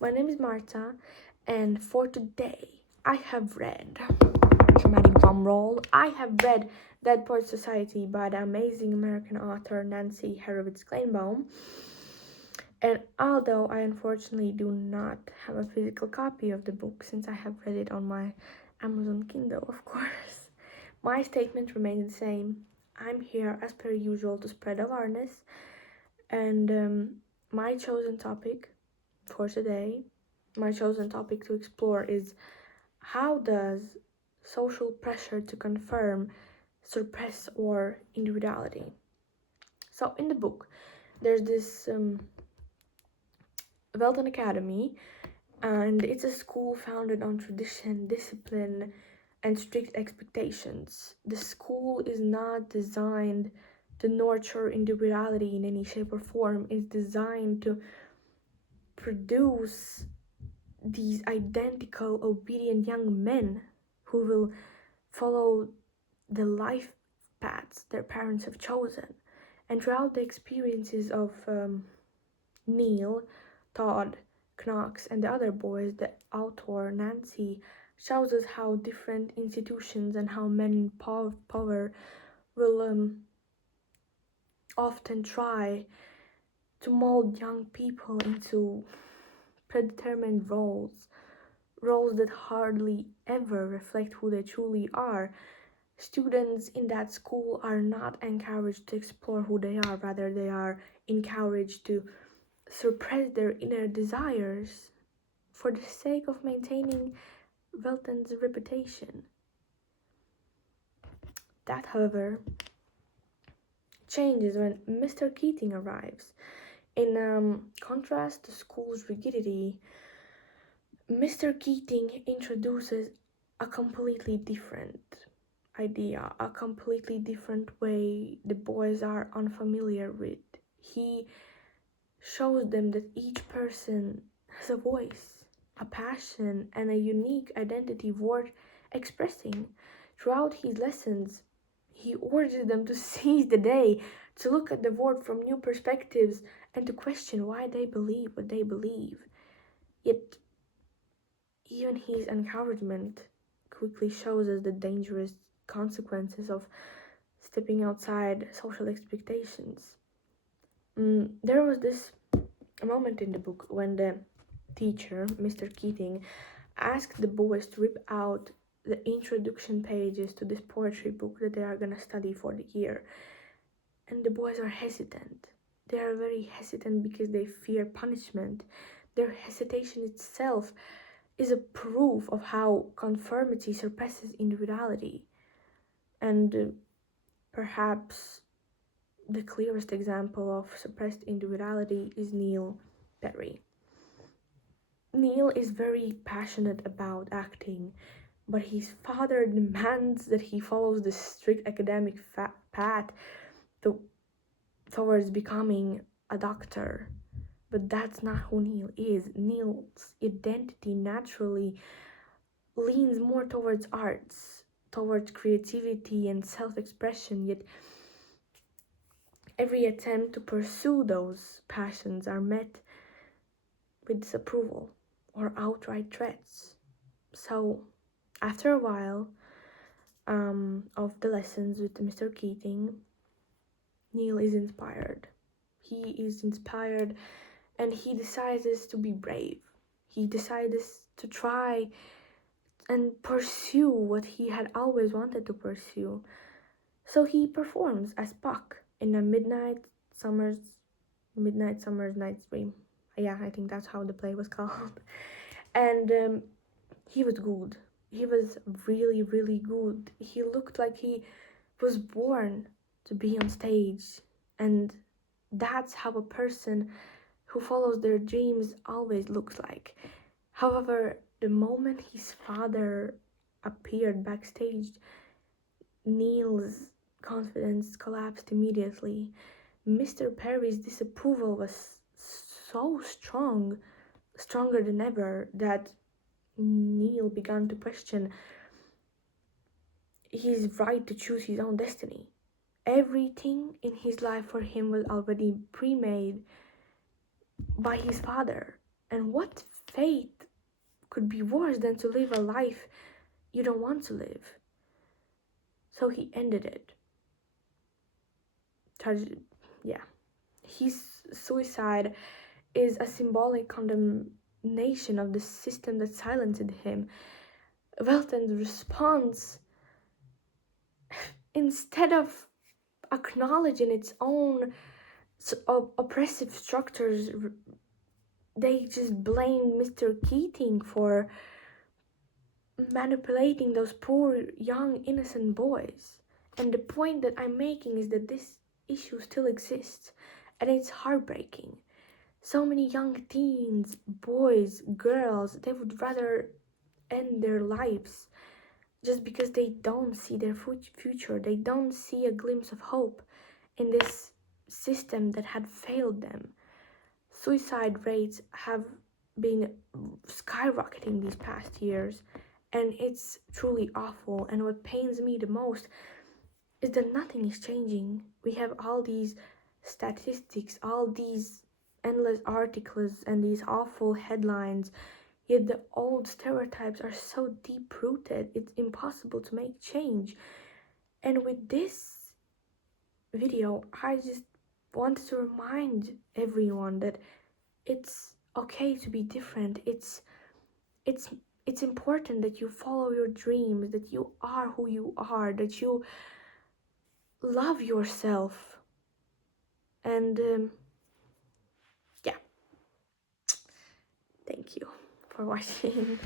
My name is Marta, and for today, I have read, dramatic drum roll, I have read Dead Poets Society by the amazing American author Nancy Horowitz-Kleinbaum. And although I unfortunately do not have a physical copy of the book, since I have read it on my Amazon Kindle, of course, my statement remains the same. I'm here as per usual to spread awareness, and my chosen topic for today, my chosen topic to explore is how does social pressure to conform suppress our individuality? So in the book, there's this Welton Academy, and it's a school founded on tradition, discipline, and strict expectations. The school is not designed to nurture individuality in any shape or form. It's designed to produce these identical, obedient young men who will follow the life paths their parents have chosen. And throughout the experiences of Neil, Todd, Knox, and the other boys, the author Nancy shows us how different institutions and how men in power will often try to mold young people into predetermined roles that hardly ever reflect who they truly are. Students in that school are not encouraged to explore who they are, rather they are encouraged to suppress their inner desires for the sake of maintaining Welton's reputation. That, however, changes when Mr. Keating arrives. In contrast to school's rigidity, Mr. Keating introduces a completely different idea, a completely different way the boys are unfamiliar with. He shows them that each person has a voice, a passion, and a unique identity worth expressing. Throughout his lessons, he urges them to seize the day, to look at the world from new perspectives, and to question why they believe what they believe. Yet, even his encouragement quickly shows us the dangerous consequences of stepping outside social expectations. There was this moment in the book when the teacher, Mr. Keating, asked the boys to rip out the introduction pages to this poetry book that they are gonna study for the year. And the boys are hesitant. They are very hesitant because they fear punishment. Their hesitation itself is a proof of how conformity surpasses individuality. And perhaps the clearest example of suppressed individuality is Neil Perry. Neil is very passionate about acting, but his father demands that he follows the strict academic path towards becoming a doctor. But that's not who Neil is. Neil's identity naturally leans more towards arts, towards creativity and self-expression, yet every attempt to pursue those passions are met with disapproval or outright threats. So, after a while of the lessons with Mr. Keating, Neil is inspired. He is inspired and he decides to be brave. He decides to try and pursue what he had always wanted to pursue. So he performs as Puck in a Midnight Summer's Night's Dream. Yeah, I think that's how the play was called. And he was good. He was really, really good. He looked like he was born to be on stage. And that's how a person who follows their dreams always looks like. However, the moment his father appeared backstage, Neil's confidence collapsed immediately. Mr. Perry's disapproval was so strong, stronger than ever, that Neil began to question his right to choose his own destiny. Everything in his life for him was already pre-made by his father. And what fate could be worse than to live a life you don't want to live. So he ended it. Yeah. His suicide is a symbolic condemnation of the system that silenced him. Welton's response, instead of acknowledging its own oppressive structures, they just blamed Mr. Keating for manipulating those poor, young, innocent boys. And the point that I'm making is that this issue still exists, and it's heartbreaking. So many young teens, boys, girls, they would rather end their lives just because they don't see their future. They don't see a glimpse of hope in this system that had failed them. Suicide rates have been skyrocketing these past years, and it's truly awful. And what pains me the most is that nothing is changing. We have all these statistics, all these endless articles, and these awful headlines, yet the old stereotypes are so deep rooted, it's impossible to make change. And with this video, I just wanted to remind everyone that it's okay to be different. It's important that you follow your dreams, that you are who you are, that you love yourself. And yeah, thank you for watching.